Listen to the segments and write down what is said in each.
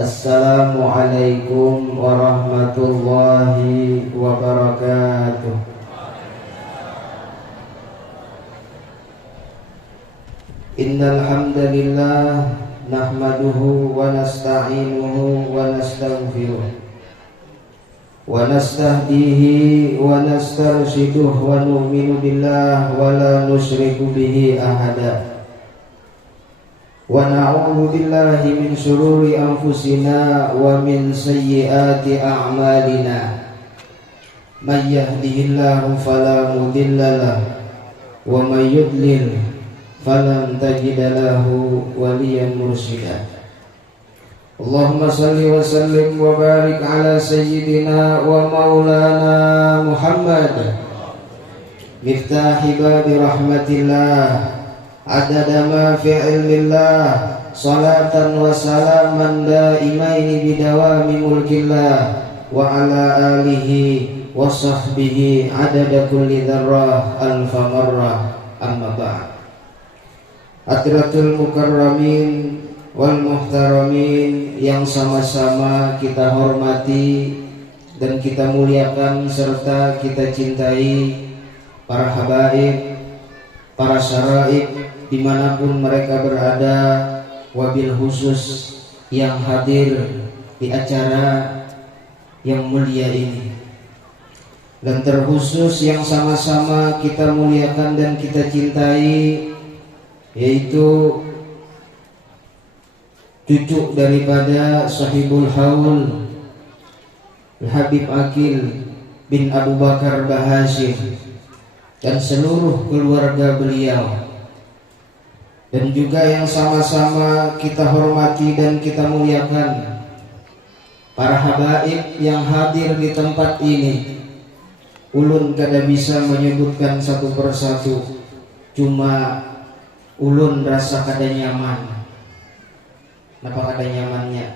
Assalamualaikum warahmatullahi wabarakatuh. Innal hamdalillah nahmaduhu wa nasta'inuhu wa nastaghfiruh wa nastahdihi wa nastarshiduh wa nu'minu billah wa la nusyriku bihi ahada. Wa na'udzu billahi min syururi anfusina wa min sayyiati a'malina. May yahdihillahu fala mudilla lahu wa may yudlil falan tajida lahu waliyan mursyida. Allahumma salli wa sallim wa barik ala sayyidina wa maulana Muhammad miftahi babi rahmatillah adada ma fi ilmillah salatan wa salaman daimaini bidawami mulkillah wa ala alihi wa sahbihi adada kulli dzarrah alfa marrah amma ba'd. Hadratul mukarramin wal muhtaramin yang sama-sama kita hormati dan kita muliakan serta kita cintai, para habaib, para syaraib dimanapun mereka berada, wabil khusus yang hadir di acara yang mulia ini, dan terkhusus yang sama-sama kita muliakan dan kita cintai, yaitu cucu daripada sahibul haul Habib Akil bin Abu Bakar Bahashim dan seluruh keluarga beliau, dan juga yang sama-sama kita hormati dan kita muliakan para habaib yang hadir di tempat ini. Ulun kada bisa menyebutkan satu persatu, cuma ulun rasa kada nyaman. Kenapa kada nyamannya?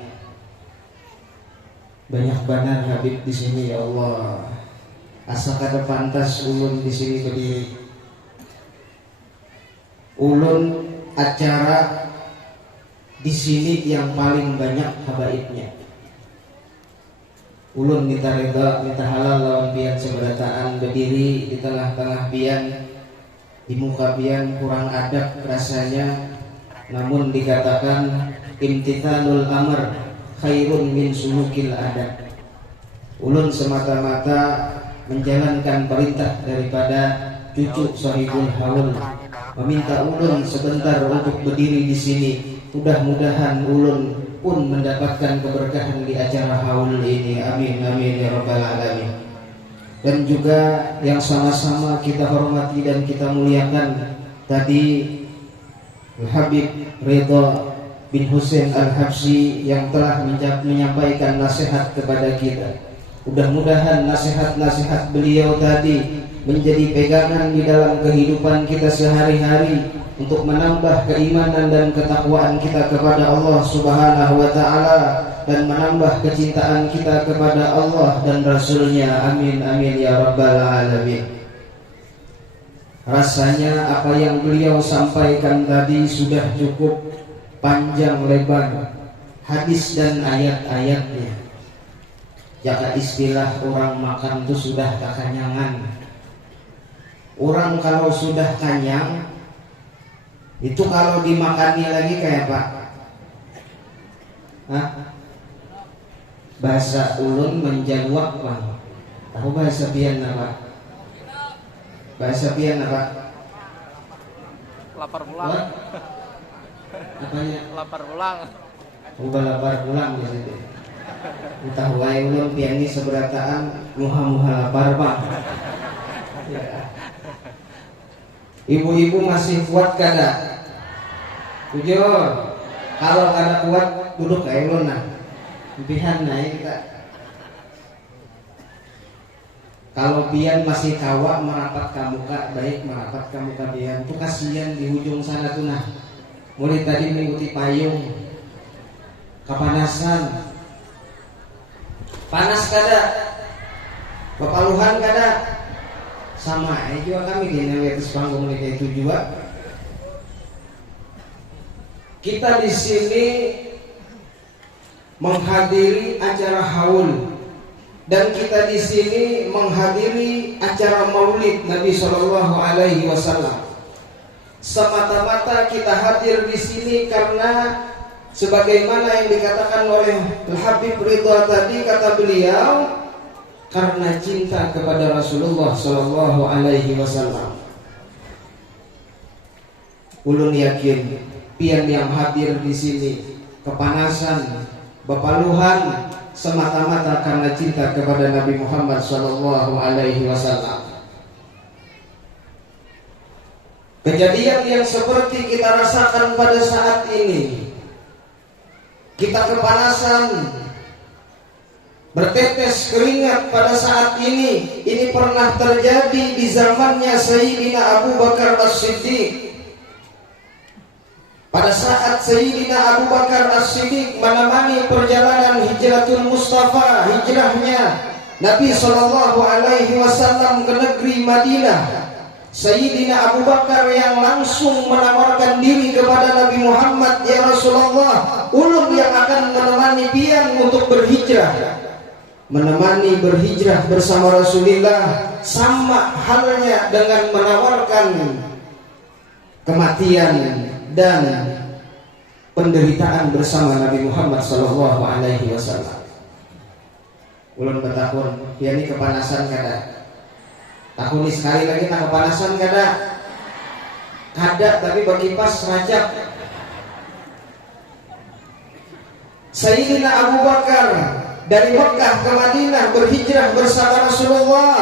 Banyak benar Habib di sini, ya Allah. Asa kada pantas ulun di sini berdiri. Ulun acara di sini yang paling banyak habaibnya. Ulun minta reda, minta halal lawan pian seberataan berdiri di tengah-tengah pian. Di muka pian kurang adab rasanya, namun dikatakan imtithalul amr khairun min sulukil adab. Ulun semata-mata menjalankan perintah daripada cucu sahibul haul, meminta ulun sebentar untuk berdiri di sini. Mudah-mudahan ulun pun mendapatkan keberkahan di acara haul ini. Amin amin ya rabbal alamin. Dan juga yang sama-sama kita hormati dan kita muliakan tadi Habib Ridha bin Husain Al-Habsyi yang telah menyampaikan nasihat kepada kita. Mudah-mudahan nasihat-nasihat beliau tadi menjadi pegangan di dalam kehidupan kita sehari-hari untuk menambah keimanan dan ketakwaan kita kepada Allah Subhanahu wa ta'ala, dan menambah kecintaan kita kepada Allah dan Rasulnya. Amin amin ya rabbal alamin. Rasanya apa yang beliau sampaikan tadi sudah cukup panjang lebar hadis dan ayat-ayatnya. Jika istilah orang makan itu sudah kekenyangan. Orang kalau sudah kenyang itu kalau dimakani lagi kayak apa? Hah? Bahasa ulun menjawab bang. Tahu bahasa pian apa? Bahasa pian apa? Lapar pulang. What? Apanya? Lapar pulang. Ubah lapar pulang jadi. Entah wae ulun pian ini seberataan muha-muha lapar bang. Ya. Ibu-ibu masih kuat kada? Jujur. Kalau kada kuat duduk kayak ulun nah. Pihan naik kita. Kalau pian masih kawa merapat ke muka, baik merapat ke muka pian. Tuh kasihan di ujung sana tuh nah. Mulai tadi mengikuti payung, kepanasan, panas kada, kepaluhan kada, sama juga kami di atas panggung ini itu juga. Kita di sini menghadiri acara haul, dan kita di sini menghadiri acara Maulid Nabi Shallallahu Alaihi Wasallam. Semata-mata kita hadir di sini karena sebagaimana yang dikatakan oleh Habib Ridha tadi, kata beliau, karena cinta kepada Rasulullah Shallallahu Alaihi Wasallam. Ulun yakin pian yang hadir di sini kepanasan, bepaluhan semata-mata karena cinta kepada Nabi Muhammad Shallallahu Alaihi Wasallam. Kejadian yang seperti kita rasakan pada saat ini, kita kepanasan, bertetes keringat pada saat ini pernah terjadi di zamannya Sayyidina Abu Bakar As-Siddiq. Pada saat Sayyidina Abu Bakar As-Siddiq menemani perjalanan Hijratul Mustafa, hijrahnya Nabi Shallallahu Alaihi Wasallam ke negeri Madinah, Sayyidina Abu Bakar yang langsung menawarkan diri kepada Nabi Muhammad, ya Rasulullah, ulun yang akan menemani pian untuk berhijrah. Menemani berhijrah bersama Rasulullah sama halnya dengan menawarkan kematian dan penderitaan bersama Nabi Muhammad Sallallahu Alaihi Wasallam. Ulun bertakun, ya ini kepanasan kada. Takuni sekali lagi tak kepanasan kada. Kada tapi berkipas rajak. Sayyidina Abu Bakar dari Mekah ke Madinah berhijrah bersama Rasulullah.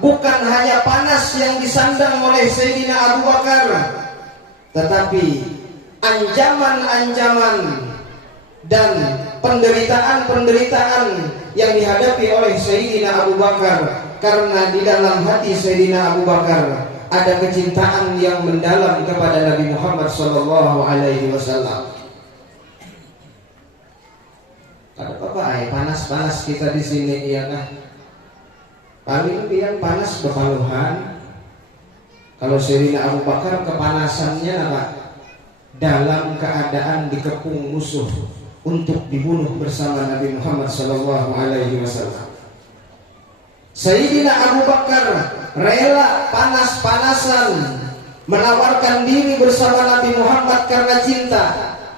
Bukan hanya panas yang disandang oleh Sayyidina Abu Bakar, tetapi ancaman-ancaman dan penderitaan-penderitaan yang dihadapi oleh Sayyidina Abu Bakar, karena di dalam hati Sayyidina Abu Bakar ada kecintaan yang mendalam kepada Nabi Muhammad Sallallahu Alaihi Wasallam. Ada apa? Panas-panas kita di sini, iya kah? Paling yang panas bepaluhan. Kalau Sayyidina Abu Bakar kepanasannya apa? Dalam keadaan dikepung musuh untuk dibunuh bersama Nabi Muhammad Sallallahu Alaihi Wasallam. Sayyidina Abu Bakar rela panas-panasan menawarkan diri bersama Nabi Muhammad karena cinta.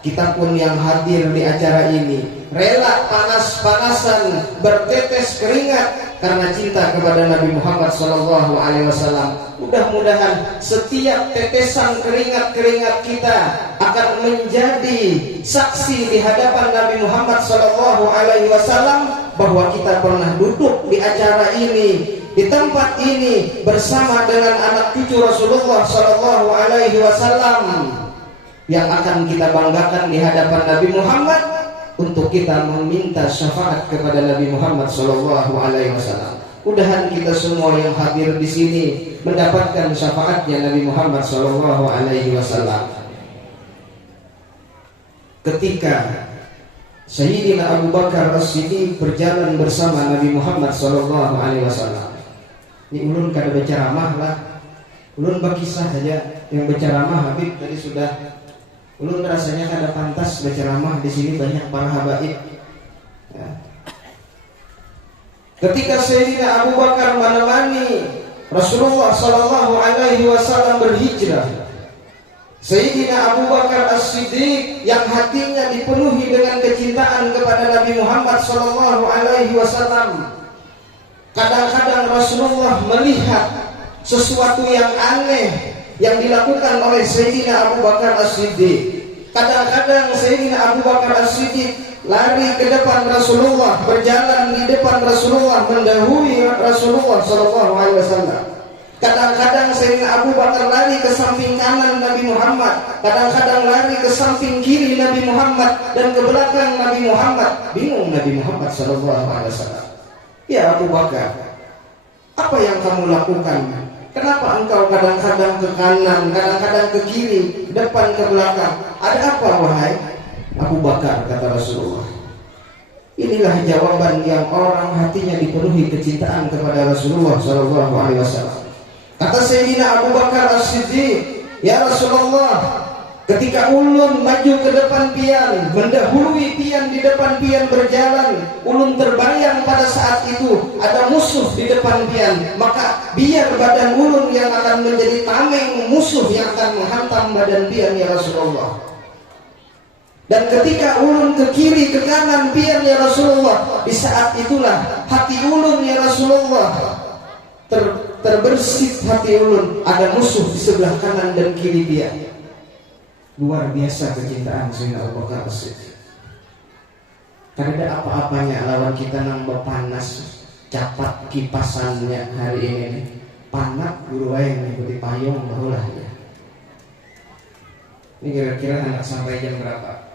Kita pun yang hadir di acara ini rela panas-panasan, bertetes keringat karena cinta kepada Nabi Muhammad Sallallahu Alaihi Wasallam. Mudah-mudahan setiap tetesan keringat-keringat kita akan menjadi saksi di hadapan Nabi Muhammad Sallallahu Alaihi Wasallam bahwa kita pernah duduk di acara ini, di tempat ini bersama dengan anak cucu Rasulullah Sallallahu Alaihi Wasallam yang akan kita banggakan di hadapan Nabi Muhammad untuk kita meminta syafaat kepada Nabi Muhammad Sallallahu Alaihi Wasallam. Mudahan kita semua yang hadir di sini mendapatkan syafaatnya Nabi Muhammad Sallallahu Alaihi Wasallam. Ketika Sayyidina Abu Bakar As-Siddiq berjalan bersama Nabi Muhammad Sallallahu Alaihi Wasallam. Ini ulun kada berceramah lah, ulun berkisah saja. Yang berceramah Habib tadi sudah. Ulun rasanya kada pantas berceramah di sini, banyak para habaib. Ya. Ketika Sayyidina Abu Bakar menemani Rasulullah Sallallahu Alaihi Wasallam berhijrah, Sayyidina Abu Bakar As-Siddiq yang hatinya dipenuhi dengan kecintaan kepada Nabi Muhammad Sallallahu Alaihi Wasallam, kadang-kadang Rasulullah melihat sesuatu yang aneh yang dilakukan oleh Sayyidina Abu Bakar As-Siddiq. Kadang-kadang Sayyidina Abu Bakar As-Siddiq lari ke depan Rasulullah, berjalan di depan Rasulullah, mendahului Rasulullah Sallallahu Alaihi Wasallam. Kadang-kadang Sayyidina Abu Bakar lari ke samping kanan Nabi Muhammad, kadang-kadang lari ke samping kiri Nabi Muhammad dan ke belakang Nabi Muhammad. Bingung Nabi Muhammad Sallallahu Alaihi Wasallam. Ya Abu Bakar, apa yang kamu lakukan? Kenapa engkau kadang-kadang ke kanan, kadang-kadang ke kiri, depan ke belakang? Ada apa wahai Abu Bakar, kata Rasulullah. Inilah jawaban yang orang hatinya dipenuhi kecintaan kepada Rasulullah Sallallahu Alaihi Wasallam. Kata Sayyidina Abu Bakar As-Siddiq, ya Rasulullah, Ketika ulun maju ke depan pian, mendahului pian di depan pian berjalan, ulun terbayang pada saat itu ada musuh di depan pian, maka biar badan ulun yang akan menjadi tameng musuh yang akan menghantam badan pian ya Rasulullah. Dan ketika ulun ke kiri ke kanan pian ya Rasulullah, di saat itulah hati ulun ya Rasulullah terbersih hati ulun, ada musuh di sebelah kanan dan kiri dia. Luar biasa kecintaan Sayyidina Abu Bakar As-Siddiq. Karena apa-apanya lawan kita nang panas capat kipasannya hari ini nih. Panak guru yang mengikuti payung bahulah ya. Ini kira-kira anak sampai jam berapa?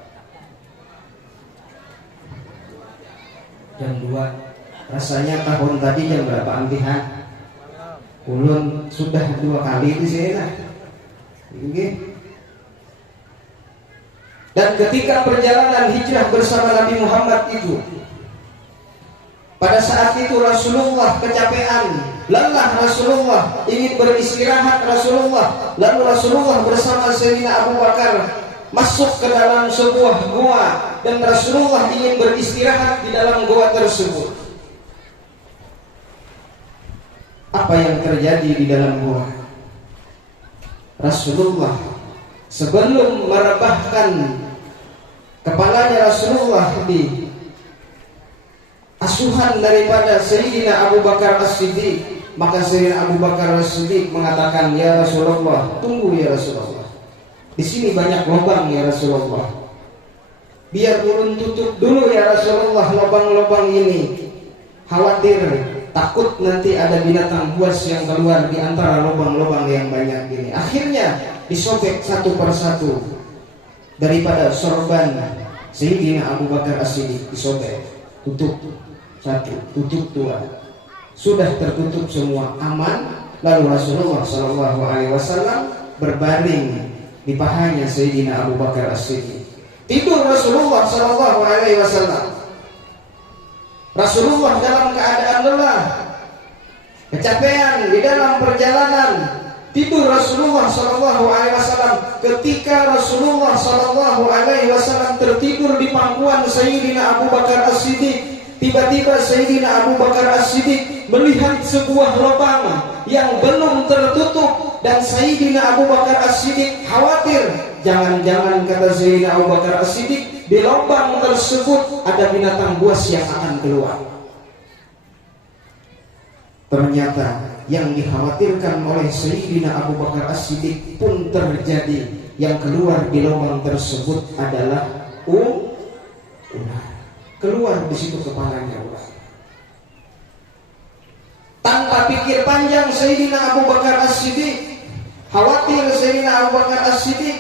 Jam 2. Rasanya tahun tadi jam berapa antihan? Ulun sudah 2 kali di sini nah. Oke. Dan ketika perjalanan hijrah bersama Nabi Muhammad itu, pada saat itu Rasulullah kecapean, lelah Rasulullah, ingin beristirahat Rasulullah. Lalu Rasulullah bersama Sayyidina Abu Bakar masuk ke dalam sebuah gua, dan Rasulullah ingin beristirahat di dalam gua tersebut. Apa yang terjadi di dalam gua? Rasulullah sebelum merebahkan kepalanya Rasulullah di asuhan daripada Sayyidina Abu Bakar As-Siddiq, maka Sayyidina Abu Bakar As-Siddiq mengatakan, ya Rasulullah, tunggu ya Rasulullah, di sini banyak lubang ya Rasulullah, biar ulun tutup dulu ya Rasulullah lubang-lubang ini, khawatir takut nanti ada binatang buas yang keluar di antara lubang-lubang yang banyak ini. Akhirnya disobek satu persatu daripada sorban Sayyidina Abu Bakar As-Siddiq, disobek, tutup satu, tutup dua, sudah tertutup semua, aman. Lalu Rasulullah SAW berbaring di pahanya Sayyidina Abu Bakar As-Siddiq. Tidur Rasulullah SAW. Rasulullah dalam keadaan lelah, kecapean di dalam perjalanan. Tidur Rasulullah SAW. Ketika Rasulullah SAW tertidur di pangkuan Sayyidina Abu Bakar As-Siddiq, tiba-tiba Sayyidina Abu Bakar As-Siddiq melihat sebuah lubang yang belum tertutup, dan Sayyidina Abu Bakar As-Siddiq khawatir, jangan-jangan kata Sayyidina Abu Bakar As-Siddiq, di lubang tersebut ada binatang buas yang akan keluar. Ternyata yang dikhawatirkan oleh Sayyidina Abu Bakar As-Siddiq pun terjadi. Yang keluar di lubang tersebut adalah ular. Keluar di situ kepalanya ular. Tanpa pikir panjang Sayyidina Abu Bakar As-Siddiq, khawatir Sayyidina Abu Bakar As-Siddiq,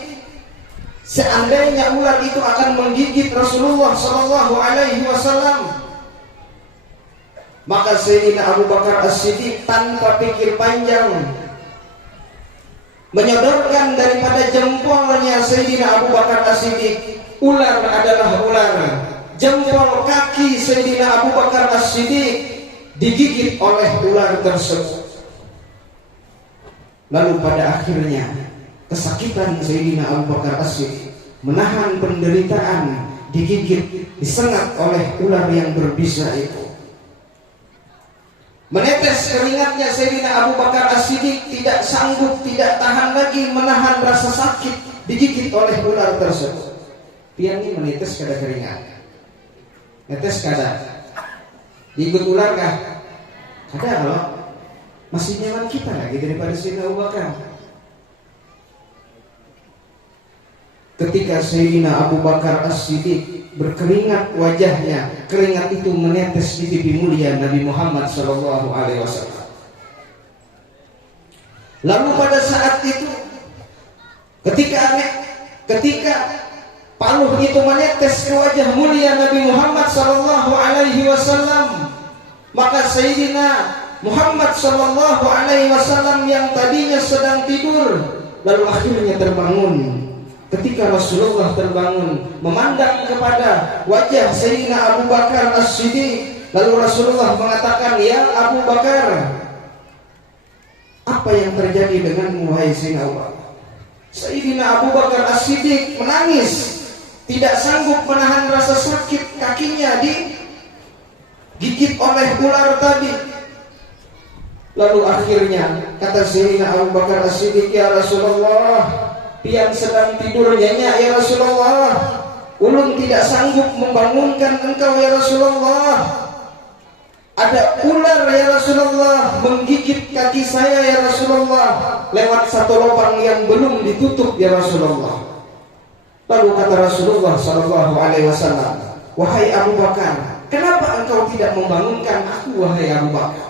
seandainya ular itu akan menggigit Rasulullah SAW, maka Sayyidina Abu Bakar As-Siddiq tanpa pikir panjang menyodorkan daripada jempolnya Sayyidina Abu Bakar As-Siddiq. Ular adalah ular. Jempol kaki Sayyidina Abu Bakar As-Siddiq digigit oleh ular tersebut. Lalu pada akhirnya kesakitan Sayyidina Abu Bakar As-Siddiq, menahan penderitaan, digigit, disengat oleh ular yang berbisa itu. Menetes keringatnya Sayyidina Abu Bakar As-Siddiq, tidak sanggup, tidak tahan lagi menahan rasa sakit, digigit oleh ular tersebut. Pian ini menetes kada keringat, netes kada, diikut ular kah? Kada, kalau masih nyaman kita lagi daripada Sayyidina Abu Bakar. Ketika Sayyidina Abu Bakar As-Siddiq berkeringat wajahnya, keringat itu menetes di pipi mulia Nabi Muhammad SAW. Lalu pada saat itu, ketika paluh itu menetes ke wajah mulia Nabi Muhammad SAW, maka Sayyidina Muhammad SAW yang tadinya sedang tidur, lalu akhirnya terbangun. Ketika Rasulullah terbangun, memandang kepada wajah Sayyidina Abu Bakar As-Siddiq, lalu Rasulullah mengatakan, ya Abu Bakar, apa yang terjadi denganmu wahai Sayyidina Abu Bakar? Sayyidina Abu Bakar As-Siddiq menangis, tidak sanggup menahan rasa sakit kakinya digigit oleh ular tadi. Lalu akhirnya kata Sayyidina Abu Bakar As-Siddiq, ya Rasulullah, pian sedang tidur nyenyak ya Rasulullah, ulun tidak sanggup membangunkan engkau ya Rasulullah. Ada ular ya Rasulullah menggigit kaki saya ya Rasulullah, lewat satu lubang yang belum ditutup ya Rasulullah. Lalu kata Rasulullah sallallahu alaihi wasallam, wahai Abu Bakar, kenapa engkau tidak membangunkan aku wahai Abu Bakar?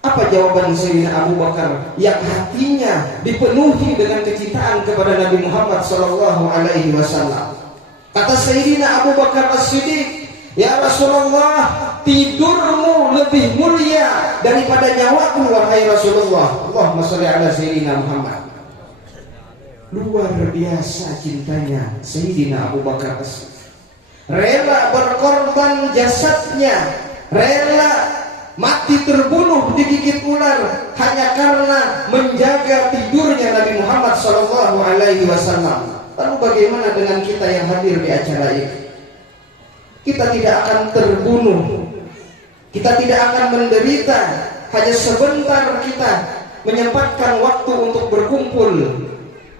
Apa jawaban Sayyidina Abu Bakar yang hatinya dipenuhi dengan kecintaan kepada Nabi Muhammad sallallahu alaihi wasallam? Kata Sayyidina Abu Bakar As-Siddiq, ya Rasulullah, tidurmu lebih mulia daripada nyawaku wahai Rasulullah. Allahumma shalli ala Sayyidina Muhammad. Luar biasa cintanya Sayyidina Abu Bakar As-Siddiq, rela berkorban jasadnya, rela mati terbunuh digigit ular hanya karena menjaga tidurnya Nabi Muhammad sallallahu alaihi wasallam. Lalu bagaimana dengan kita yang hadir di acara ini? Kita tidak akan terbunuh, kita tidak akan menderita, hanya sebentar kita menyempatkan waktu untuk berkumpul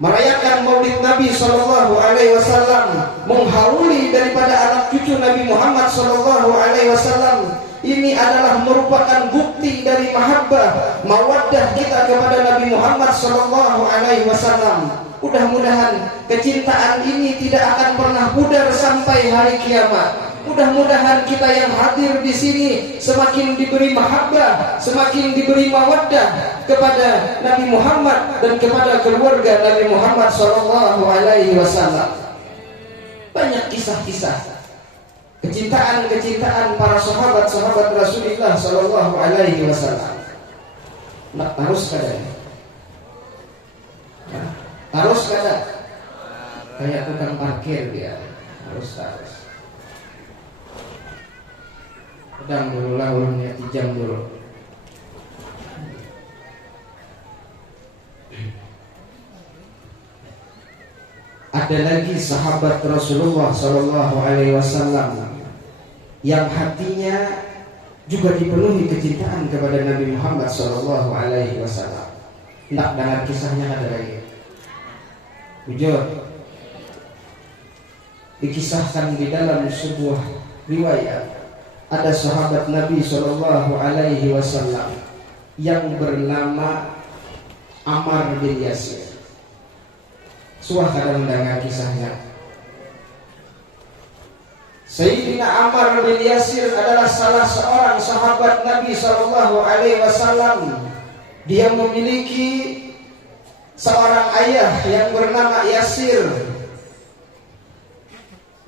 merayakan Maulid Nabi sallallahu alaihi wasallam, menghauli daripada anak cucu Nabi Muhammad sallallahu alaihi wasallam. Ini adalah merupakan bukti dari mahabbah, mawaddah kita kepada Nabi Muhammad sallallahu alaihi wasallam. Mudah-mudahan kecintaan ini tidak akan pernah pudar sampai hari kiamat. Mudah-mudahan kita yang hadir di sini semakin diberi mahabbah, semakin diberi mawaddah kepada Nabi Muhammad dan kepada keluarga Nabi Muhammad sallallahu alaihi wasallam. Banyak kisah-kisah kecintaan para sahabat Rasulullah sallallahu alaihi wasallam. Nak harus kada? Harus kada? Kayak tukang parkir dia, harus. Pedang dulu lah, ulunnya tijam dulu. Ada lagi sahabat Rasulullah sallallahu alaihi wasallam yang hatinya juga dipenuhi kecintaan kepada Nabi Muhammad sallallahu alaihi wasallam. Nak dengar kisahnya ada lagi. Jujur, dikisahkan di dalam sebuah riwayat, ada sahabat Nabi sallallahu alaihi wasallam yang bernama Ammar bin Yasir. Suah kadang mendengar kisahnya. Sayyidina Ammar bin Yasir adalah salah seorang sahabat Nabi sallallahu alaihi wasallam. Dia memiliki seorang ayah yang bernama Yasir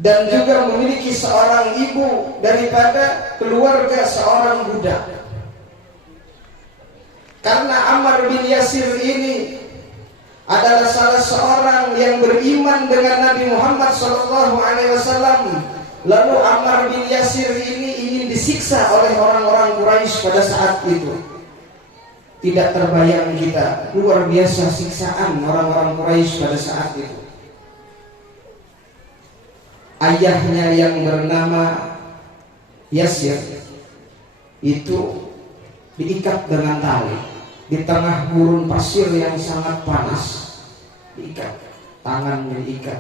dan juga memiliki seorang ibu daripada keluarga seorang budak. Karena Ammar bin Yasir ini adalah salah seorang yang beriman dengan Nabi Muhammad sallallahu alaihi wasallam, lalu Ammar bin Yasir ini ingin disiksa oleh orang-orang Quraisy pada saat itu. Tidak terbayang kita, luar biasa siksaan orang-orang Quraisy pada saat itu. Ayahnya yang bernama Yasir itu diikat dengan tali di tengah gurun pasir yang sangat panas. Diikat, tangannya diikat,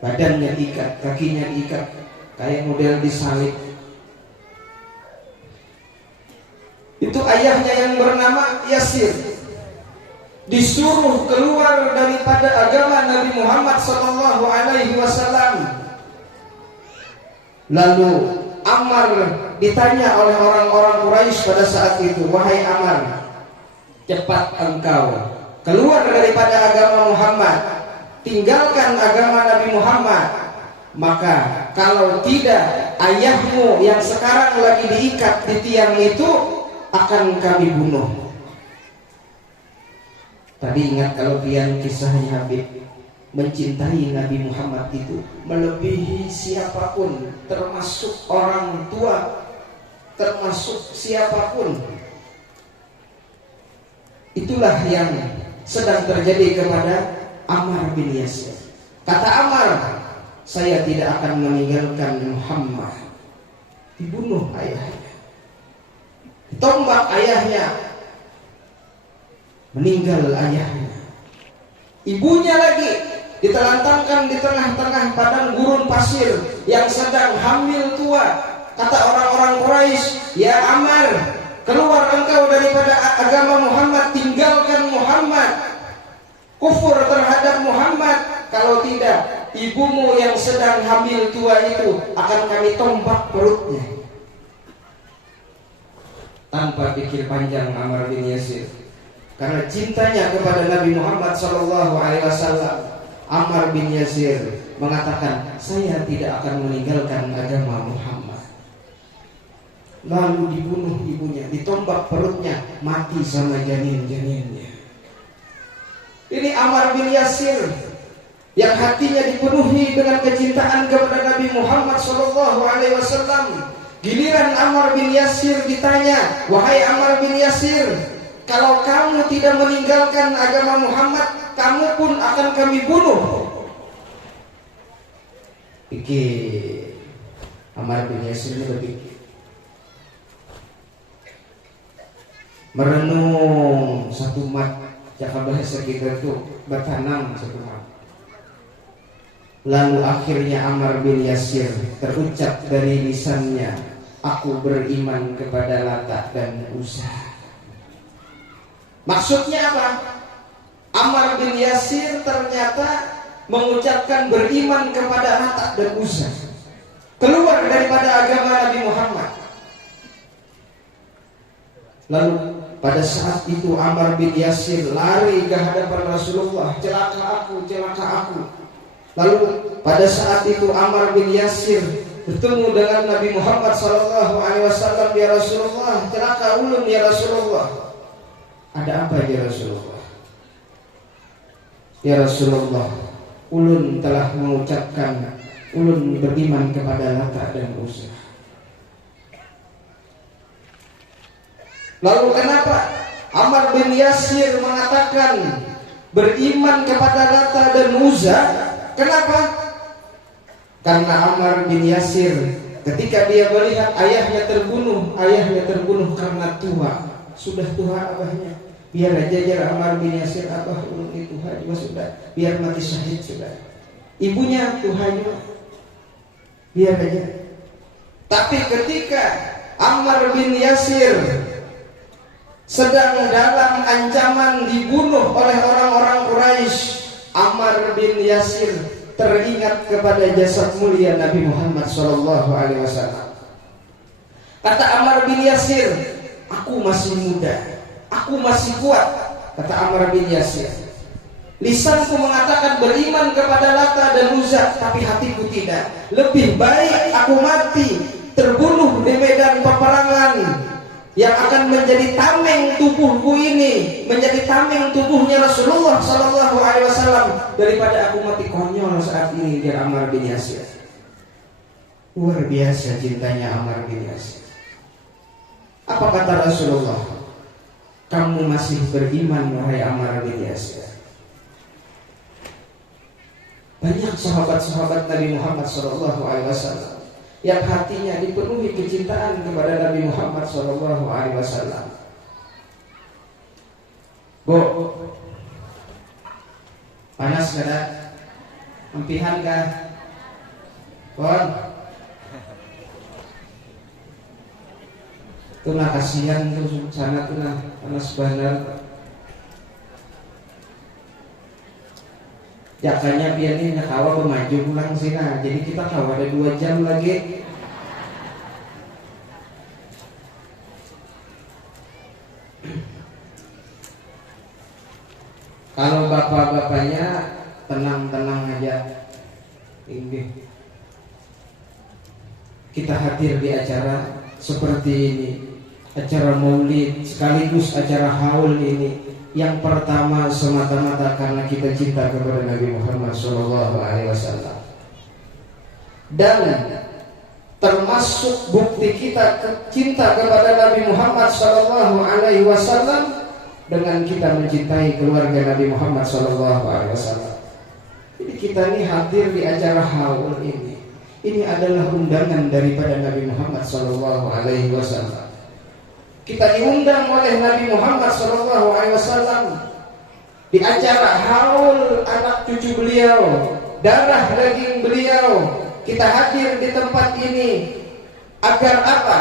badannya diikat, kakinya diikat, kayak model disalib. Itu ayahnya yang bernama Yasir disuruh keluar daripada agama Nabi Muhammad sallallahu alaihi wasallam. Lalu Ammar ditanya oleh orang-orang Quraisy pada saat itu, wahai Ammar, cepat engkau keluar daripada agama Muhammad, tinggalkan agama Nabi Muhammad, maka kalau tidak ayahmu yang sekarang lagi diikat di tiang itu akan kami bunuh. Tadi ingat kalau pian kisahnya Habib mencintai Nabi Muhammad itu melebihi siapapun, termasuk orang tua, termasuk siapapun. Itulah yang sedang terjadi kepada Ammar bin Yasir. Kata Ammar, saya tidak akan meninggalkan Muhammad. Dibunuh ayahnya, ditombak ayahnya, meninggal ayahnya. Ibunya lagi ditelantangkan di tengah-tengah padang gurun pasir yang sedang hamil tua. Kata orang-orang Quraisy, ya Ammar, keluar engkau daripada agama Muhammad, tinggalkan Muhammad, kufur terhadap Muhammad. Kalau tidak, ibumu yang sedang hamil tua itu akan kami tombak perutnya. Tanpa pikir panjang Ammar bin Yasir, karena cintanya kepada Nabi Muhammad SAW, Ammar bin Yasir mengatakan, saya tidak akan meninggalkan agama Muhammad. Lalu dibunuh ibunya, ditombak perutnya, mati sama janin-janinnya. Ini Ammar bin Yasir yang hatinya dipenuhi dengan kecintaan kepada Nabi Muhammad SAW. Giliran Ammar bin Yasir ditanya, wahai Ammar bin Yasir, kalau kamu tidak meninggalkan agama Muhammad, kamu pun akan kami bunuh. Pikir Ammar bin Yasir ini berpikir, merenung satu mat, jaka bahasa kita itu bertanam satu mat. Lalu akhirnya Ammar bin Yasir terucap dari lisannya, aku beriman kepada Lata dan Uzza. Maksudnya apa? Ammar bin Yasir ternyata mengucapkan beriman kepada Lata dan Uzza, keluar daripada agama Nabi Muhammad. Lalu pada saat itu Ammar bin Yasir lari ke hadapan Rasulullah, celaka aku, celaka aku. Lalu pada saat itu Ammar bin Yasir bertemu dengan Nabi Muhammad SAW. Ya Rasulullah, celaka ulun ya Rasulullah. Ada apa ya Rasulullah? Ya Rasulullah, ulun telah mengucapkan ulun beriman kepada Lata dan Uzza. Lalu kenapa Ammar bin Yasir mengatakan beriman kepada Lata dan Uzza? Kenapa? Karena Ammar bin Yasir ketika dia melihat ayahnya terbunuh karena tua, sudah tua abahnya. Biar aja jar Ammar bin Yasir, abah ulun itu tua juga sudah, biar mati syahid sudah. Ibunya tua juga, biar aja. Tapi ketika Ammar bin Yasir sedang dalam ancaman dibunuh oleh orang-orang Quraisy, Ammar bin Yasir teringat kepada jasad mulia Nabi Muhammad SAW. Kata Ammar bin Yasir, aku masih muda, aku masih kuat. Kata Ammar bin Yasir, lisanku mengatakan beriman kepada Lata dan Uzza, tapi hatiku tidak. Lebih baik aku mati terbunuh di medan peperangan yang akan menjadi tameng tubuhku ini, menjadi tameng tubuhnya Rasulullah SAW, daripada aku mati konyol saat ini. Dia Ammar bin Yasir. Luar biasa cintanya Ammar bin Yasir. Apa kata Rasulullah? Kamu masih beriman wahai Ammar bin Yasir. Banyak sahabat-sahabat Nabi Muhammad SAW yang hatinya dipenuhi kecintaan kepada Nabi Muhammad SAW. Bu, panas kada? Empihan kah? Bon, itu nah kasihan tuh sana tuh nah panas banget. Jakanya biar ini kawa bermaju pulang sih nah. Jadi kita kawa ada 2 jam lagi. Kalau bapak-bapaknya tenang-tenang aja. Ini kita hadir di acara seperti ini, acara maulid sekaligus acara haul ini. Yang pertama semata-mata karena kita cinta kepada Nabi Muhammad SAW. Dan termasuk bukti kita cinta kepada Nabi Muhammad SAW dengan kita mencintai keluarga Nabi Muhammad SAW. Jadi kita ini hadir di acara haul ini. Ini adalah undangan daripada Nabi Muhammad SAW. Kita diundang oleh Nabi Muhammad SAW di acara haul anak cucu beliau, darah daging beliau. Kita hadir di tempat ini agar apa?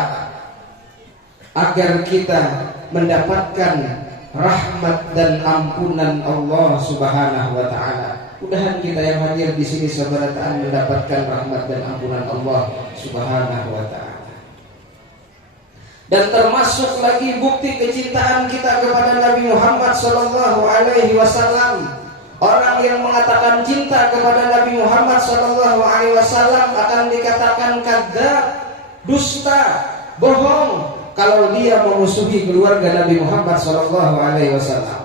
Agar kita mendapatkan rahmat dan ampunan Allah Subhanahu wa taala. Mudah-mudahan kita yang hadir di sini seberataan mendapatkan rahmat dan ampunan Allah Subhanahu wa taala. Dan termasuk lagi bukti kecintaan kita kepada Nabi Muhammad sallallahu alaihi wasallam. Orang yang mengatakan cinta kepada Nabi Muhammad sallallahu alaihi wasallam akan dikatakan kadzdzab, dusta, bohong kalau dia memusuhi keluarga Nabi Muhammad sallallahu alaihi wasallam.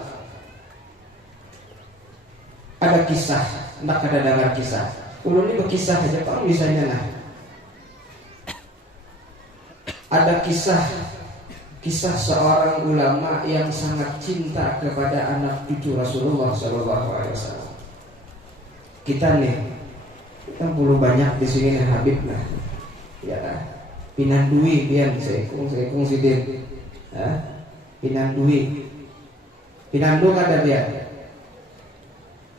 Ada kisah, hendak ada dengar kisah. Ulun ini berkisah aja, Pak, misalnya nah. Ada kisah seorang ulama yang sangat cinta kepada anak cucu Rasulullah SAW. Kita perlu banyak di sini nih Habib lah, ya lah. Pinandui pian sekung sidin, pinandui, pinandu kada dia,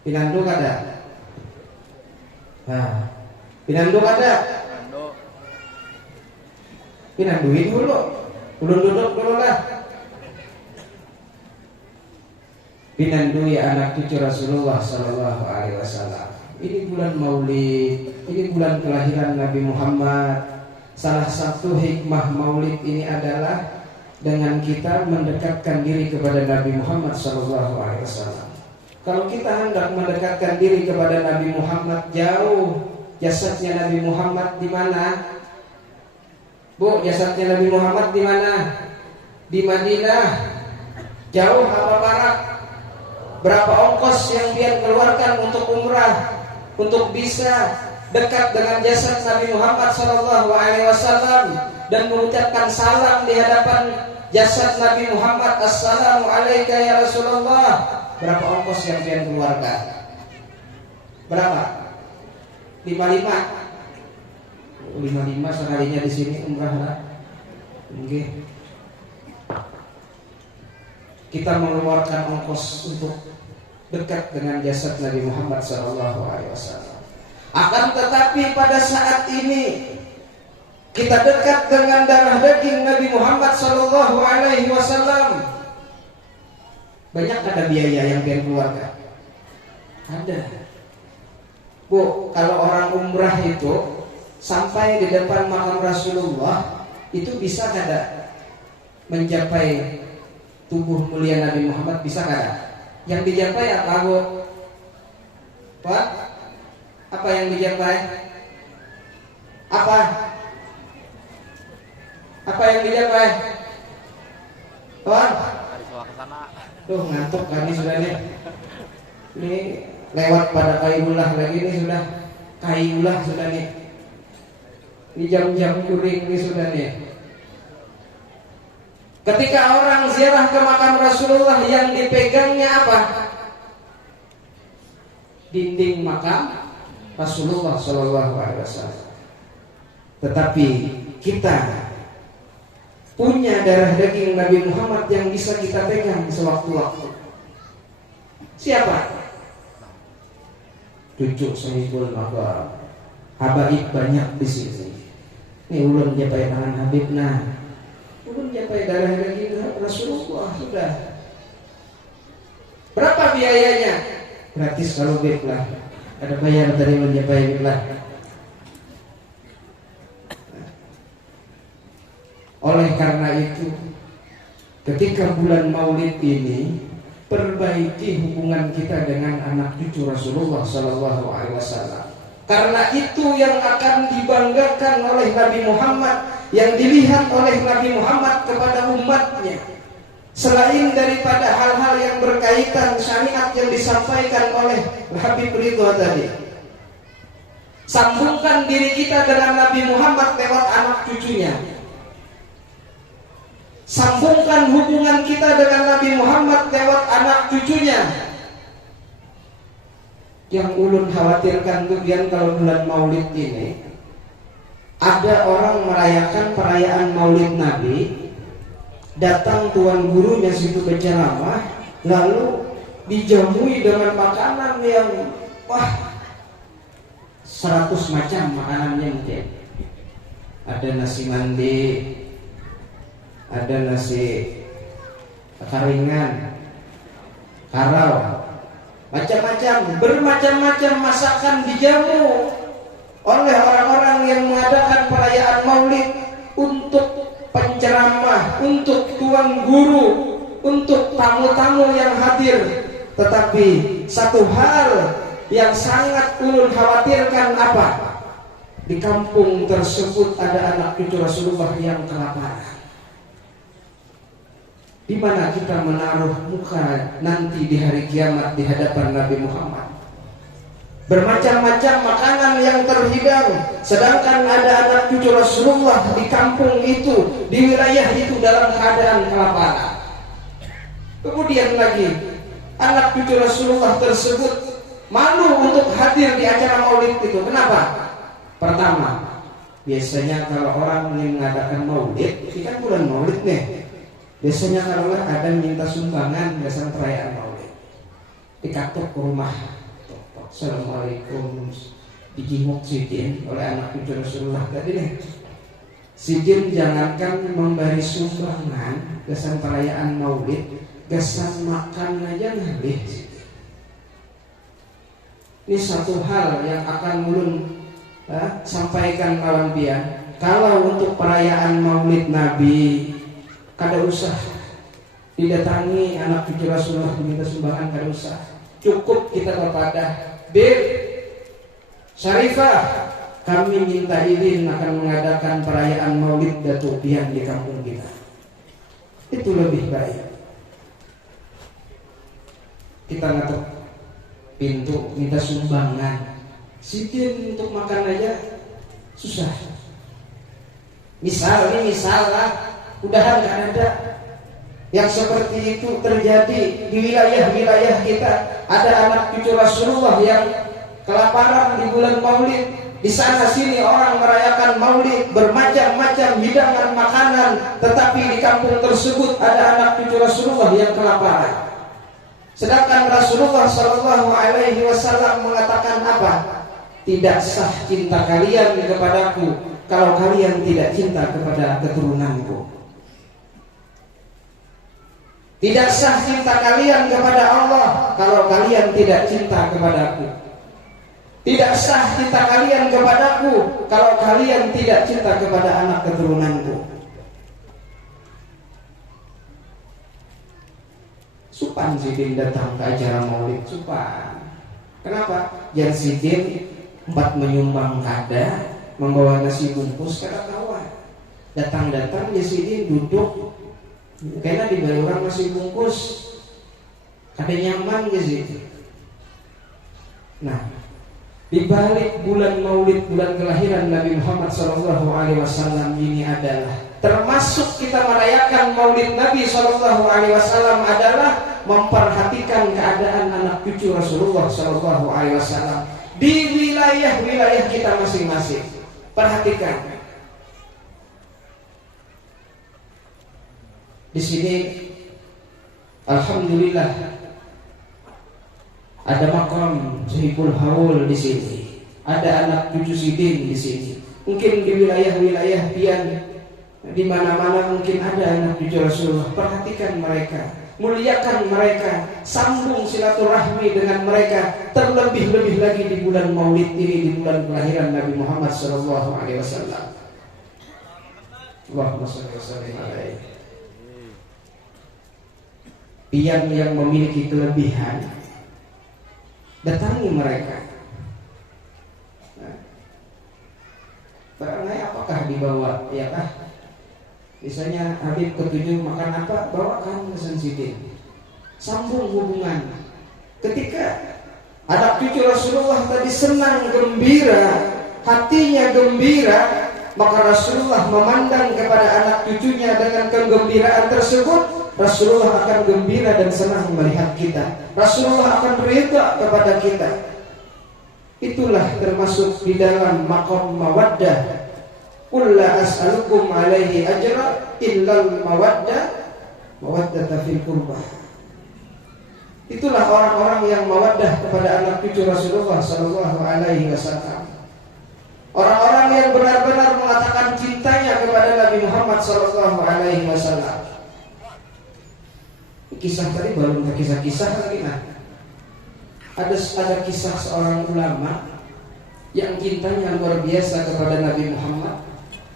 pinandu kada, pinandu kada. Pinanduin dulu, ulun duduk dulu lah. Pinandui anak cucu Rasulullah Sallallahu Alaihi Wasallam. Ini bulan Maulid, ini bulan kelahiran Nabi Muhammad. Salah satu hikmah Maulid ini adalah dengan kita mendekatkan diri kepada Nabi Muhammad Sallallahu Alaihi Wasallam. Kalau kita hendak mendekatkan diri kepada Nabi Muhammad, jauh jasadnya Nabi Muhammad di mana? Bu, jasadnya Nabi Muhammad di mana? Di Madinah. Jauh apa barat? Berapa ongkos yang dia keluarkan untuk umrah, untuk bisa dekat dengan jasad Nabi Muhammad SAW dan mengucapkan salam di hadapan jasad Nabi Muhammad, assalamu alayka ya Rasulullah. Berapa ongkos yang dia keluarkan? Berapa? 55 sekalinya di sini umrah lah. Mungkin kita mengeluarkan ongkos untuk dekat dengan jasad Nabi Muhammad SAW. Akan tetapi pada saat ini kita dekat dengan darah daging Nabi Muhammad SAW. Banyak ada biaya yang dia keluarkan. Ada. Bu, kalau orang umrah itu sampai di depan makam Rasulullah itu bisa kada mencapai tubuh mulia Nabi Muhammad, bisa kada? Yang dicapai apa, Bu? Pak? Apa yang dicapai? Apa? Apa yang dicapai? Tuan? Tuh ngantuk kami sudah nih. Ini lewat pada Kaiulah lagi nih sudah. Kaiulah sudah nih. Ini jam-jam kuring ini sudah nih. Ketika orang ziarah ke makam Rasulullah yang dipegangnya apa? Dinding makam Rasulullah SAW. Tetapi kita punya darah daging Nabi Muhammad yang bisa kita pegang sewaktu-waktu. Siapa? Cucu Sayyidul Maghar. Habaib banyak di sini. Ini ulun japai tangan Habib, nah ulun japai darah daging Rasulullah sudah. Berapa biayanya? Gratis kalau Habib lah. Ada bayar tadi ulun japai Habib lah. Oleh karena itu, ketika bulan Maulid ini, perbaiki hubungan kita dengan anak cucu Rasulullah SAW. Karena itu yang akan dibanggakan oleh Nabi Muhammad, yang dilihat oleh Nabi Muhammad kepada umatnya. Selain daripada hal-hal yang berkaitan syariat yang disampaikan oleh Habib Ridho tadi, sambungkan diri kita dengan Nabi Muhammad lewat anak cucunya. Sambungkan hubungan kita dengan Nabi Muhammad lewat anak cucunya. Yang ulun khawatirkan kemudian kalau bulan Maulid ini ada orang merayakan perayaan Maulid Nabi, datang tuan gurunya situ berceramah, lalu dijamui dengan makanan yang 100 macam makanannya mungkin. Ada nasi mandi, ada nasi karingan, karau, macam-macam, bermacam-macam masakan dijamu oleh orang-orang yang mengadakan perayaan Maulid untuk penceramah, untuk tuan guru, untuk tamu-tamu yang hadir. Tetapi satu hal yang sangat ulun khawatirkan apa? Di kampung tersebut ada anak cucu Rasulullah yang kelaparan. Di mana kita menaruh muka nanti di hari kiamat di hadapan Nabi Muhammad? Bermacam-macam makanan yang terhidang, sedangkan ada anak cucu Rasulullah di kampung itu, di wilayah itu dalam keadaan kelaparan. Kemudian lagi anak cucu Rasulullah tersebut malu untuk hadir di acara Maulid itu. Kenapa? Pertama, biasanya kalau orang yang mengadakan Maulid, ini kan bulan Maulid nih. Biasanya kalau ada minta sumbangan biasanya perayaan Maulid, dikatuk ke rumah. Assalamualaikum, dijenguk sidin oleh anak cucu Rasulullah tadi nih. Sidin jangankan memberi sumbangan kesan perayaan Maulid, kesan makan aja ngalih. Ini satu hal yang akan ulun sampaikan kawan pian. Kalau untuk perayaan Maulid Nabi, kada usah didatangi anak cucu Rasulullah diminta sumbangan, kada usah. Cukup kita kepada Bir Syarifah, kami minta izin akan mengadakan perayaan Maulid Datuk Pian di kampung kita. Itu lebih baik. Kita ngatuk pintu minta sumbangan, sidin untuk makan aja susah. Misal lah, mudahan gak ada yang seperti itu terjadi di wilayah-wilayah kita. Ada anak cucu Rasulullah yang kelaparan di bulan Maulid. Di sana sini orang merayakan Maulid, bermacam-macam hidangan makanan, tetapi di kampung tersebut ada anak cucu Rasulullah yang kelaparan. Sedangkan Rasulullah Shallallahu Alaihi Wasallam mengatakan apa? Tidak sah cinta kalian kepadaku kalau kalian tidak cinta kepada keturunanku. Tidak sah cinta kalian kepada Allah kalau kalian tidak cinta kepadaku. Tidak sah cinta kalian kepadaku kalau kalian tidak cinta kepada anak keturunanku. Supan sidin datang ke acara Maulid, supan. Kenapa? Yang sidin 4 menyumbang kada, membawa nasi bungkus kada kawan. Datang-datang ya sidin duduk, karena diberi orang nasi bungkus, kada nyaman gitu. Nah, di balik bulan Maulid, bulan kelahiran Nabi Muhammad SAW ini adalah termasuk kita merayakan Maulid Nabi SAW adalah memperhatikan keadaan anak cucu Rasulullah SAW di wilayah-wilayah kita masing-masing. Perhatikan. Di sini, alhamdulillah, ada makam Zahibul Haul di sini, ada anak cucu sidin di sini. Mungkin di wilayah-wilayah pian, di mana-mana mungkin ada anak cucu Rasulullah. Perhatikan mereka, muliakan mereka, sambung silaturahmi dengan mereka. Terlebih-lebih lagi di bulan Maulid ini, di bulan kelahiran Nabi Muhammad SAW. Allahumma shalli wa sallim alaihi. Pian yang memiliki kelebihan, datangi mereka. Barangnya apakah dibawa? Ya kah? Misalnya Habib ketujuh makan apa? Bawakan pesan sidin. Sambung hubungan. Ketika anak cucu Rasulullah tadi senang, gembira, hatinya gembira, maka Rasulullah memandang kepada anak cucunya dengan kegembiraan tersebut. Rasulullah akan gembira dan senang melihat kita. Rasulullah akan ridha kepada kita. Itulah termasuk di dalam maqam mawaddah. Qul la as'alukum alaihi ajra illal mawaddata fil qurbah. Itulah orang-orang yang mawaddah kepada anak cucu Rasulullah sallallahu alaihi wasallam. Orang-orang yang benar-benar mengatakan cintanya kepada Nabi Muhammad sallallahu alaihi wasallam. Kisah tadi baru kisah-kisah lagi. Nah, ada kisah seorang ulama yang cintanya luar biasa kepada Nabi Muhammad,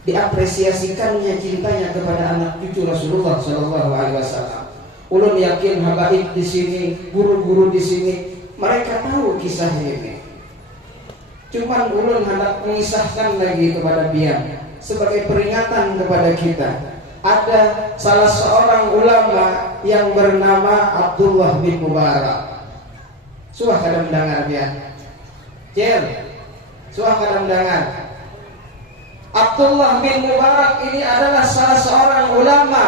diapresiasikannya cintanya kepada anak cucu Rasulullah Shallallahu Alaihi Wasallam. Ulun yakin habaib di sini, guru-guru di sini, mereka tahu kisah ini. Cuman ulun hendak mengisahkan lagi kepada pian sebagai peringatan kepada kita. Ada salah seorang ulama yang bernama Abdullah bin Mubarak. Suah kada mendengar pian? Suah kada mendengar? Abdullah bin Mubarak ini adalah salah seorang ulama.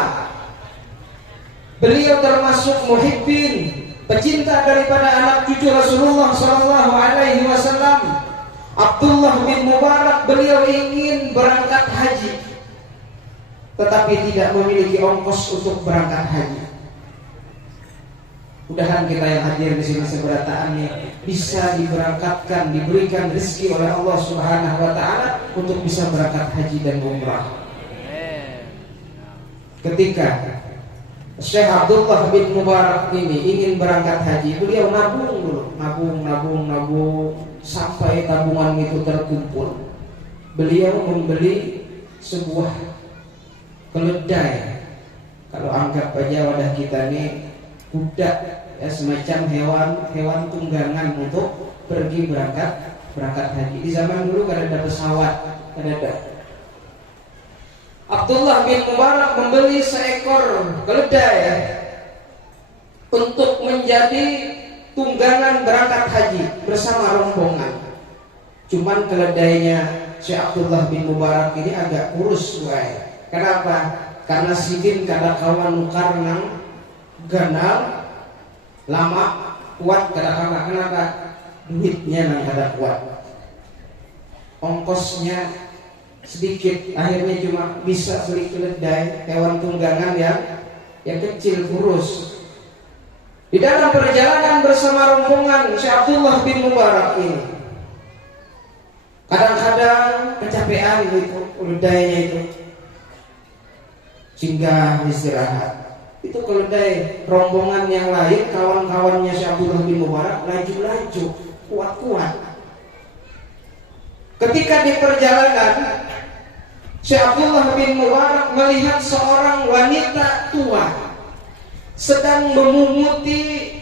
Beliau termasuk muhibbin, pecinta daripada anak cucu Rasulullah sallallahu alaihi wasallam. Abdullah bin Mubarak beliau ingin berangkat haji, tetapi tidak memiliki ongkos untuk berangkat haji. Mudah-mudahan kita yang hadir di sini seberataan ini bisa diberangkatkan, diberikan rezeki oleh Allah Subhanahu wa taala untuk bisa berangkat haji dan umrah. Ketika Syekh Abdullah bin Mubarak ini ingin berangkat haji, beliau nabung dulu, nabung sampai tabungan itu terkumpul. Beliau membeli sebuah keledai. Kalau anggap aja wadah kita ini kuda, ya, semacam hewan tunggangan untuk pergi berangkat haji. Di zaman dulu kada ada pesawat, kada ada. Abdullah bin Mubarak membeli seekor keledai untuk menjadi tunggangan berangkat haji bersama rombongan. Cuman keledainya Syekh Abdullah bin Mubarak ini agak kurus, wae. Kenapa? Karena sidin kada kawan karnang ganal lama kuat kada kawan. Kenapa? Duitnya nang kada kuat, ongkosnya sedikit, akhirnya cuma bisa beli keledai, hewan tunggangan yang kecil kurus. Di dalam perjalanan bersama rombongan Syekh Abdullah bin Mubarak ini, kadang-kadang kecapean gitu keledainya itu, singgah istirahat. Itu keledai rombongan yang lain, kawan-kawannya Syekh Abdullah bin Mubarak laju-laju, kuat-kuat. Ketika di perjalanan, Syekh Abdullah bin Mubarak melihat seorang wanita tua sedang memunguti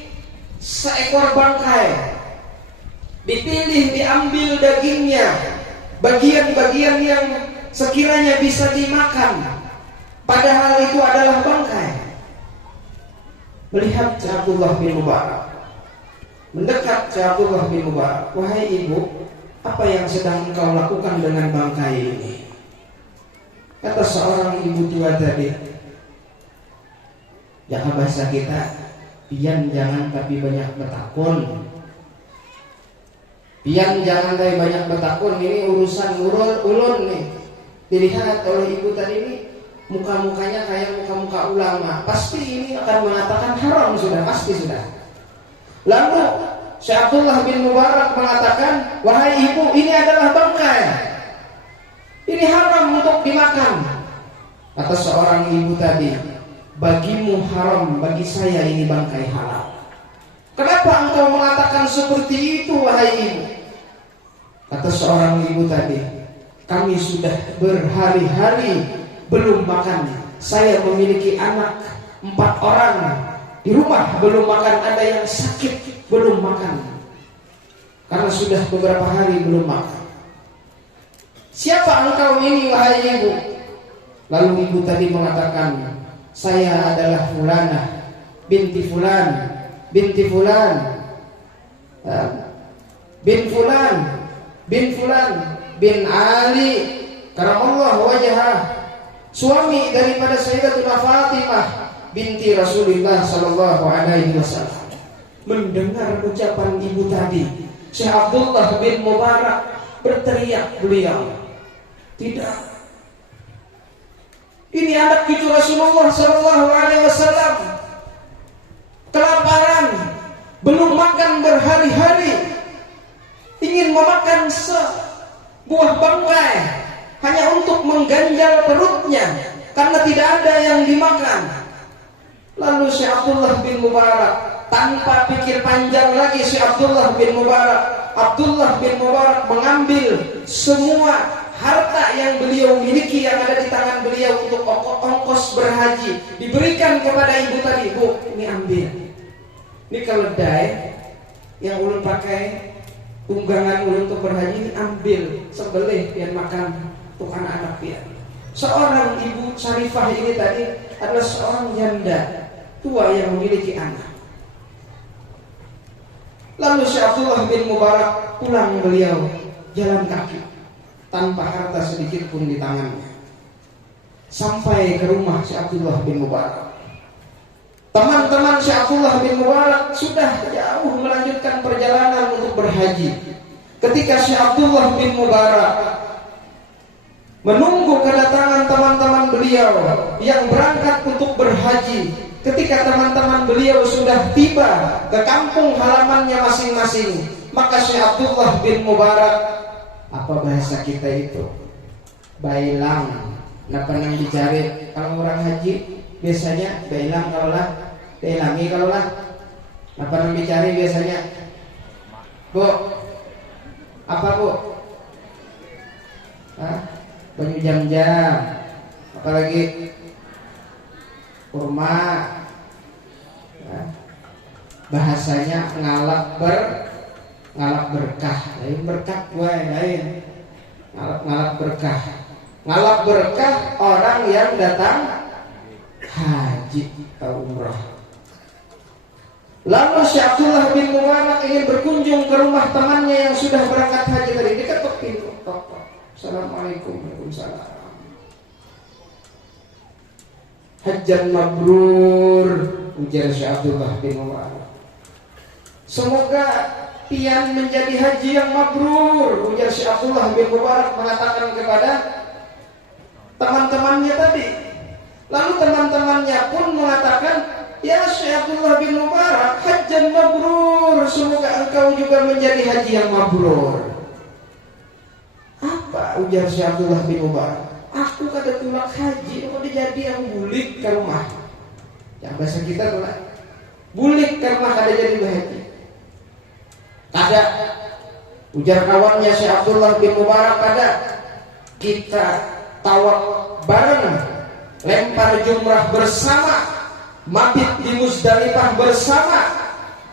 seekor bangkai. Dipilih, diambil dagingnya, bagian-bagian yang sekiranya bisa dimakan, padahal itu adalah bangkai. Melihat Syekh Abdullah bin Mubarak, mendekat Syekh Abdullah bin Mubarak, "Wahai ibu, apa yang sedang engkau lakukan dengan bangkai ini?" Kata seorang ibu tua tadi, "Jangan bahasa kita, pian jangan tapi banyak bertakun. Pian jangan tapi banyak bertakun. Ini urusan ulun nih." Dilihat oleh ibu tadi ini, muka-mukanya kayak muka-muka ulama. Pasti ini akan mengatakan haram sudah, pasti sudah. Lalu Syekh Abdullah bin Mubarak mengatakan, "Wahai ibu, ini adalah bangkai. Ini haram untuk dimakan." Kata seorang ibu tadi, "Bagimu haram, bagi saya ini bangkai halal." "Kenapa engkau mengatakan seperti itu, wahai ibu?" Kata seorang ibu tadi, "Kami sudah berhari-hari belum makan. Saya memiliki anak 4 orang. Di rumah belum makan, ada yang sakit belum makan. Karena sudah beberapa hari belum makan." "Siapa engkau ini, wahai ibu?" Lalu ibu tadi mengatakan, "Saya adalah Fulanah binti Fulan, binti Fulan, bin Fulan, bin Fulan, bin Ali karamallahu wajhah, suami daripada Sayyidatuna Fatimah binti Rasulullah sallallahu alaihi wasallam, mendengar ucapan ibu tadi, Syekh Abdullah bin Mubarak berteriak beliau, tidak, ini anak cucu Rasulullah sallallahu alaihi wasallam kelaparan, belum makan berhari-hari, ingin memakan sebuah bangkai hanya untuk mengganjal perutnya karena tidak ada yang dimakan. Lalu Syekh Abdullah bin Mubarak tanpa pikir panjang lagi, Syekh Abdullah bin Mubarak mengambil semua harta yang beliau miliki yang ada di tangan beliau untuk ongkos berhaji, diberikan kepada ibu tadi. Bu, ini ambil, ini keledai yang ulun pakai tunggangan ulun untuk berhaji, ini ambil, sembelih biar makan untuk anak-anak pian. Seorang ibu Syarifah ini tadi adalah seorang janda tua yang memiliki anak. Lalu Syekh Abdullah bin Mubarak pulang beliau jalan kaki tanpa harta sedikit pun di tangannya. Sampai ke rumah Syekh Abdullah bin Mubarak, teman-teman Syekh Abdullah bin Mubarak sudah jauh melanjutkan perjalanan untuk berhaji. Ketika Syekh Abdullah bin Mubarak menunggu kedatangan teman-teman beliau yang berangkat untuk berhaji, ketika teman-teman beliau sudah tiba ke kampung halamannya masing-masing, maka Syekh Abdullah bin Mubarak, apa bahasa kita itu, bailang, nah pernah dicari kalau orang haji biasanya bailang, kalau lah bailangi, kalau lah apa yang dicari biasanya, Bu, apa Bu? Hah? Baju jam-jam, apalagi kurma, ya. Bahasanya ngalap berkah, lain berkah gue, lain ngalap berkah orang yang datang haji atau umrah. Lalu Syekh Abdullah bin Mubarak ingin berkunjung ke rumah temannya yang sudah berangkat haji tadi. Dia ketuk pintu, tok. Assalamualaikum, waalaikumsalam. Hajjan mabrur, ujar Syekh Abdullah bin Mubarak. Semoga pian menjadi haji yang mabrur, ujar Syekh Abdullah bin Mubarak mengatakan kepada teman-temannya tadi. Lalu teman-temannya pun mengatakan, ya Syekh Abdullah bin Mubarak, hajjan mabrur, semoga engkau juga menjadi haji yang mabrur. Apa ujar Syekh Abdullah bin Mubarak? Aku kada tulak haji, kok dijadi yang bulik ke rumah. Yang bahasa kita tuh bulik ke rumah kada jadi berhaji. Kada, ujar kawannya Syekh Abdullah bin Mubarak, kada. Kita tawaf bareng, lempar jumrah bersama, mabit di Muzdalifah bersama,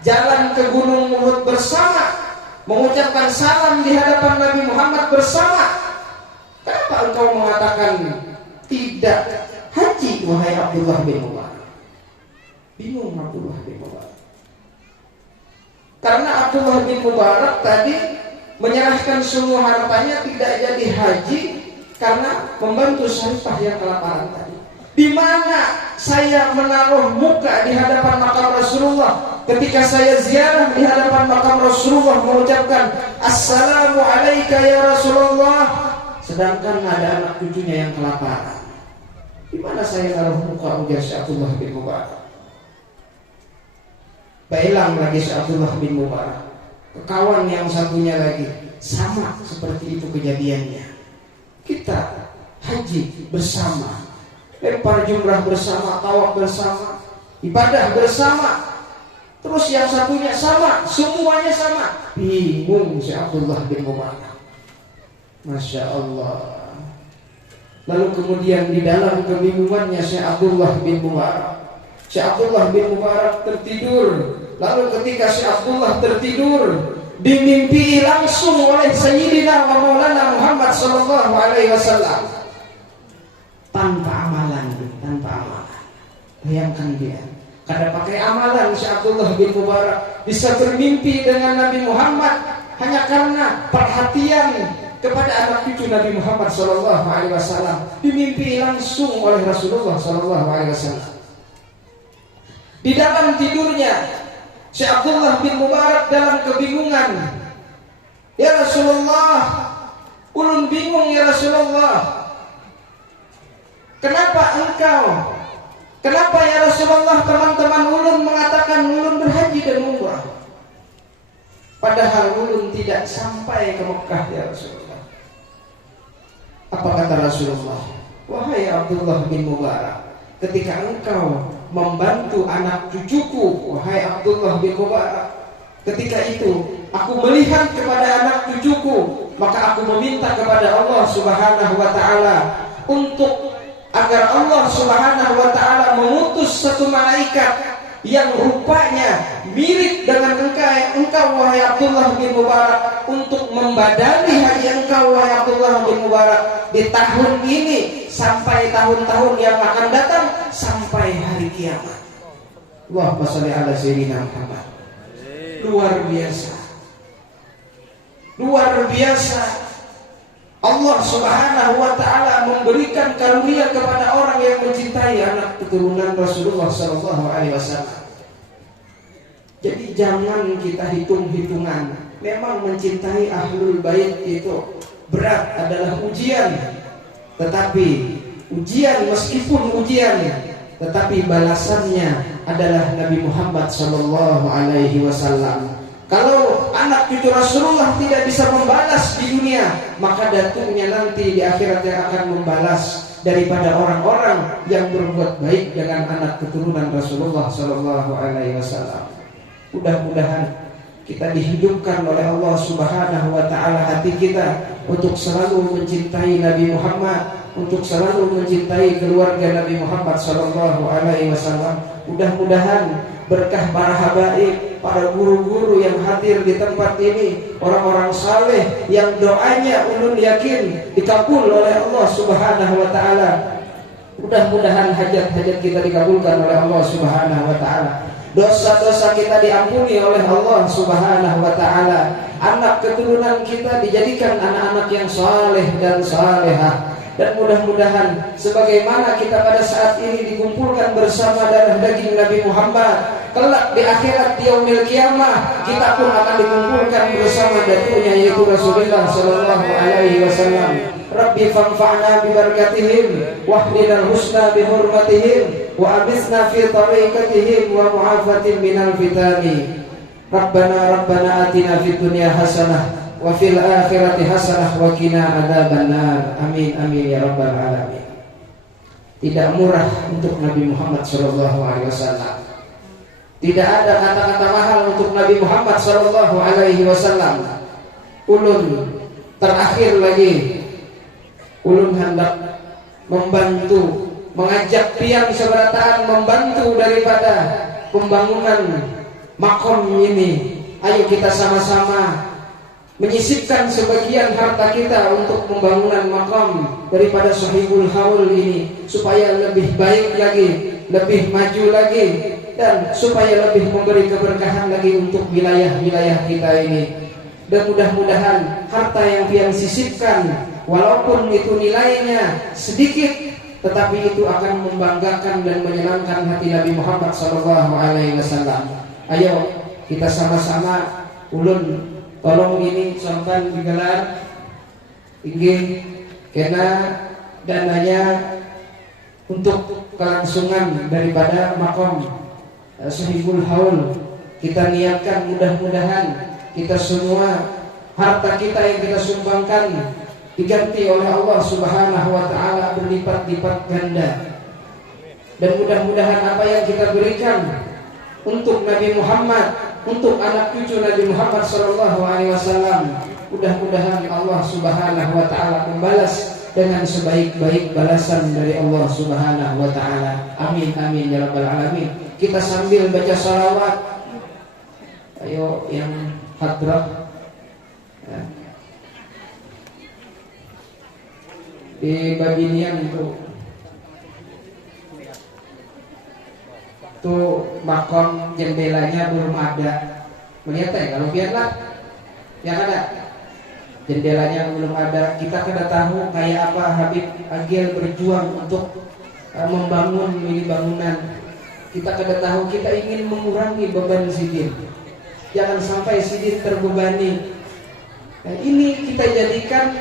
jalan ke Gunung Uhud bersama, mengucapkan salam di hadapan Nabi Muhammad bersama. Kenapa engkau mengatakan tidak haji, wahai Abdullah bin Mubarak? Bingung Abdullah bin Mubarak. Karena Abdullah bin Mubarak tadi menyerahkan semua hartanya tidak jadi haji karena membantu Syarifah yang kelaparan tadi. Di mana saya menaruh muka di hadapan makam Rasulullah ketika saya ziarah di hadapan makam Rasulullah mengucapkan Assalamu alayka ya Rasulullah, sedangkan ada anak cucunya yang kelaparan. Di mana saya naruh muka, ujar Syekh Abdullah bin Mubarak. Bailang lagi Syekh Abdullah bin Mubarak. Kawan yang satunya lagi, sama seperti itu kejadiannya. Kita haji bersama, lempar jumrah bersama, tawaf bersama, ibadah bersama. Terus yang satunya sama, semuanya sama. Bingung Syekh Abdullah bin Mubarak. Masya Allah. Lalu kemudian di dalam kebingungannya Syekh Abdullah bin Mubarak, Syekh Abdullah bin Mubarak tertidur. Lalu ketika Syekh Abdullah tertidur, dimimpi langsung oleh Sayyidina wa Maulana Muhammad sallallahu alaihi wasallam. Tanpa amalan. Bayangkan dia, kada pakai amalan Syekh Abdullah bin Mubarak bisa bermimpi dengan Nabi Muhammad hanya karena perhatian kepada anak cucu Nabi Muhammad sallallahu alaihi wasallam, dimimpi langsung oleh Rasulullah sallallahu alaihi wasallam. Di dalam tidurnya, Syekh Abdullah bin Mubarak dalam kebingungan. Ya Rasulullah, ulun bingung ya Rasulullah. Kenapa engkau? Kenapa ya Rasulullah teman-teman ulun mengatakan ulun berhaji dan umrah? Padahal ulun tidak sampai ke Mekah ya Rasulullah. Apa kata Rasulullah? Wahai Abdullah bin Mubarak, ketika engkau membantu anak cucuku, wahai Abdullah bin Mubarak, ketika itu aku melihat kepada anak cucuku, maka aku meminta kepada Allah Subhanahu wa taala untuk agar Allah Subhanahu wa taala mengutus satu malaikat yang rupanya mirip dengan engkau wahai Abdullah bin Mubarak, untuk membadani haji engkau wahai Abdullah bin Mubarak di tahun ini sampai tahun-tahun yang akan datang sampai hari kiamat. Allahumma shalli ala sayyidina Muhammad. Luar biasa. Luar biasa. Allah Subhanahu wa taala memberikan karunia kepada orang yang mencintai anak keturunan Rasulullah sallallahu alaihi wasallam. Jadi jangan kita hitung-hitungan. Memang mencintai ahlul bait itu berat, adalah ujian. Tetapi ujian, meskipun ujian, tetapi balasannya adalah Nabi Muhammad sallallahu alaihi wasallam. Kalau anak cucu Rasulullah tidak bisa membalas di dunia, maka datuknya nanti di akhirat yang akan membalas daripada orang-orang yang berbuat baik dengan anak keturunan Rasulullah sallallahu alaihi wasallam. Mudah-mudahan kita dihidupkan oleh Allah Subhanahu wa taala hati kita untuk selalu mencintai Nabi Muhammad, untuk selalu mencintai keluarga Nabi Muhammad sallallahu alaihi wasallam. Mudah-mudahan berkah para habaib, para guru-guru yang hadir di tempat ini, orang-orang saleh yang doanya ulun yakin dikabul oleh Allah Subhanahu wa taala. Mudah-mudahan hajat-hajat kita dikabulkan oleh Allah Subhanahu wa taala. Dosa-dosa kita diampuni oleh Allah Subhanahu wa taala. Anak keturunan kita dijadikan anak-anak yang saleh dan salehah. Dan mudah-mudahan sebagaimana kita pada saat ini dikumpulkan bersama darah daging Nabi Muhammad, kelak di akhirat yaumil qiyamah kita pun akan dikumpulkan bersama datunya yaitu Rasulullah sallallahu alaihi wasallam. Rabbi fanfa'na bi barakatihim wahdinal husna bi hurmatihim wa abisna fi tariqatihim wa mu'afatin minal fitani. Rabbana atina fid dunya hasanah wa fil akhirati hasanah wa qina adzabannar. Amin amin ya rabbal alamin. Tidak murah untuk Nabi Muhammad sallallahu alaihi wasallam. Tidak ada kata-kata mahal untuk Nabi Muhammad sallallahu alaihi wasallam. Ulun terakhir lagi, ulun hendak membantu, mengajak pian seberataan membantu daripada pembangunan makom ini. Ayo kita sama-sama menyisipkan sebagian harta kita untuk pembangunan makam daripada Sahibul Haul ini, supaya lebih baik lagi, lebih maju lagi, dan supaya lebih memberi keberkahan lagi untuk wilayah-wilayah kita ini. Dan mudah-mudahan harta yang pian sisipkan, walaupun itu nilainya sedikit, tetapi itu akan membanggakan dan menyenangkan hati Nabi Muhammad SAW. Ayo kita sama-sama, ulun tolong ini sampan digelar inggih kena dananya untuk kelangsungan daripada makom Sahibul Haul. Kita niatkan mudah-mudahan kita semua harta kita yang kita sumbangkan diganti oleh Allah Subhanahu wa taala berlipat-lipat ganda. Dan mudah-mudahan apa yang kita berikan untuk Nabi Muhammad, untuk anak cucu Nabi Muhammad sallallahu alaihi wasallam, mudah-mudahan Allah Subhanahu wa taala membalas dengan sebaik-baik balasan dari Allah Subhanahu wa taala. Amin amin ya rabbal alamin. Kita sambil baca salawat. Ayo yang hadrah ya. Di Babinian tuh makom jendelanya belum ada. Melihat ya, kalau biarlah yang ada jendelanya belum ada. Kita kada tahu kayak apa Habib Agil berjuang untuk membangun ini bangunan. Kita kada tahu, kita ingin mengurangi beban Sidin. Jangan sampai Sidin terbebani. Nah, ini kita jadikan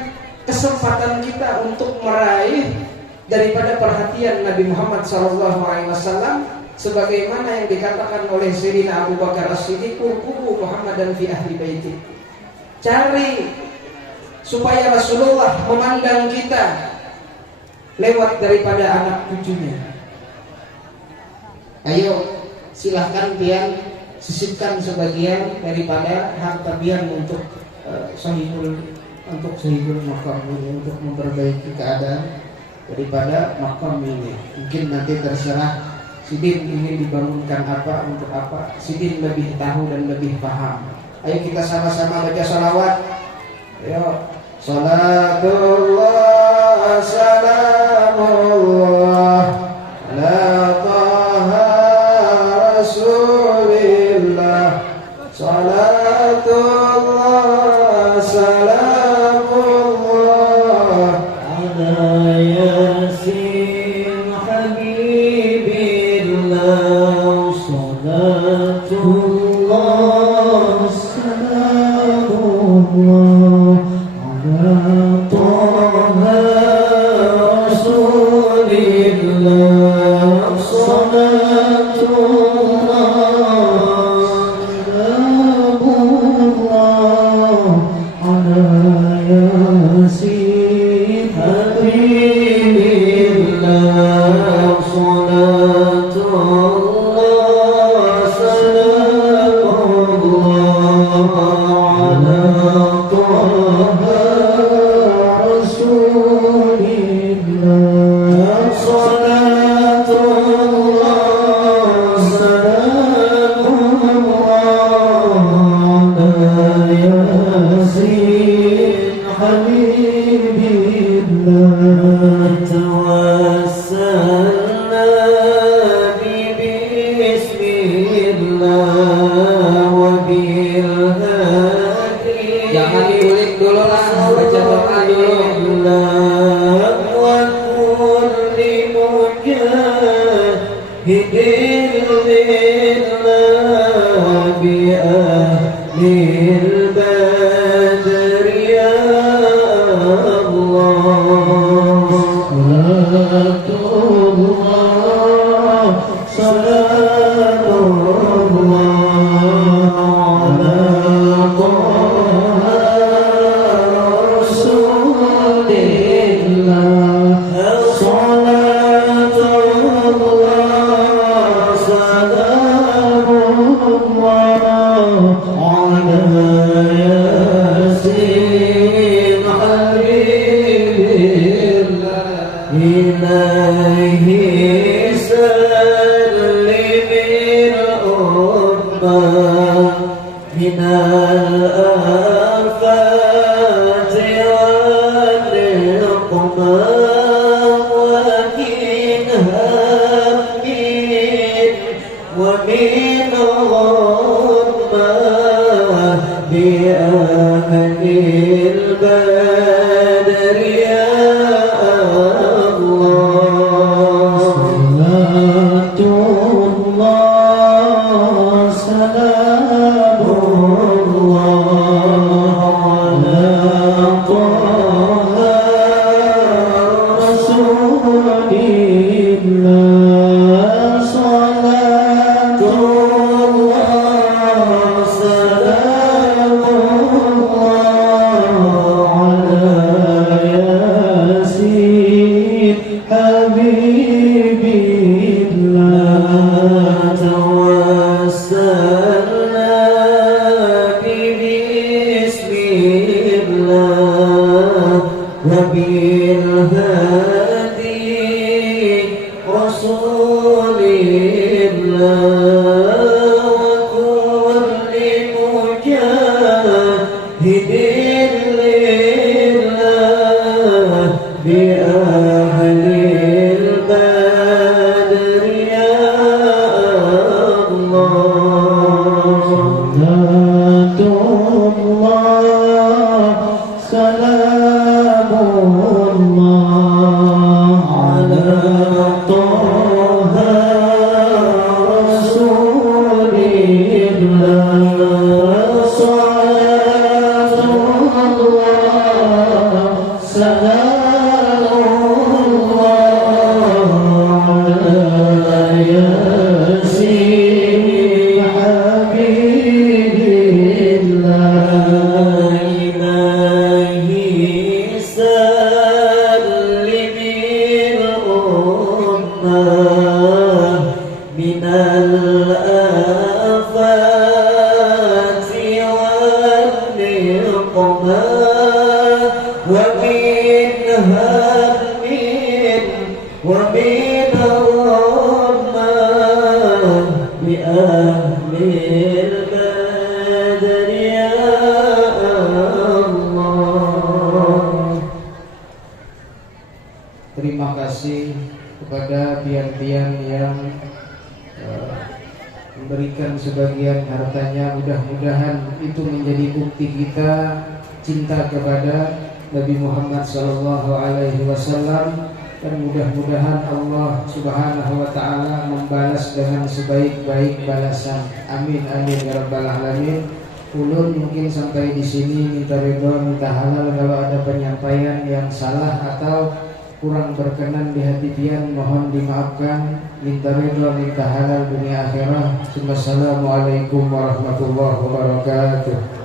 kesempatan kita untuk meraih daripada perhatian Nabi Muhammad SAW, sebagaimana yang dikatakan oleh Sayyidina Abu Bakar As-Siddiq, "Urqubu Muhammadan fi ahli baiti." Cari supaya Rasulullah memandang kita lewat daripada anak cucunya. Ayo silahkan pian sisipkan sebagian daripada harta pian untuk sahibul makam ini, untuk memperbaiki keadaan daripada makam ini. Mungkin nanti terserah Sidin ingin dibangunkan apa, untuk apa. Sidin lebih tahu dan lebih paham. Ayo kita sama-sama baca salawat. Ayo. Salatullah salamullah ala taha rasulillah. Salatullah salamullah ala yasin habibillah. Salatullah salamullah بأهل البلد ومن الرحمن بأهل البدر يا Allah. Terima kasih kepada pian-pian yang memberikan sebagian hartanya. Mudah-mudahan itu menjadi bukti kita cinta kepada Nabi Muhammad SAW, dan mudah-mudahan Allah Subhanahu wa taala membalas dengan sebaik-baik balasan. Amin amin ya rabbal alamin. Ulun mungkin sampai di sini, minta ridho, minta halal kalau ada penyampaian yang salah atau kurang berkenan di hati pian, mohon dimaafkan. Minta ridho, minta halal dunia akhirat. Wassalamualaikum warahmatullahi wabarakatuh.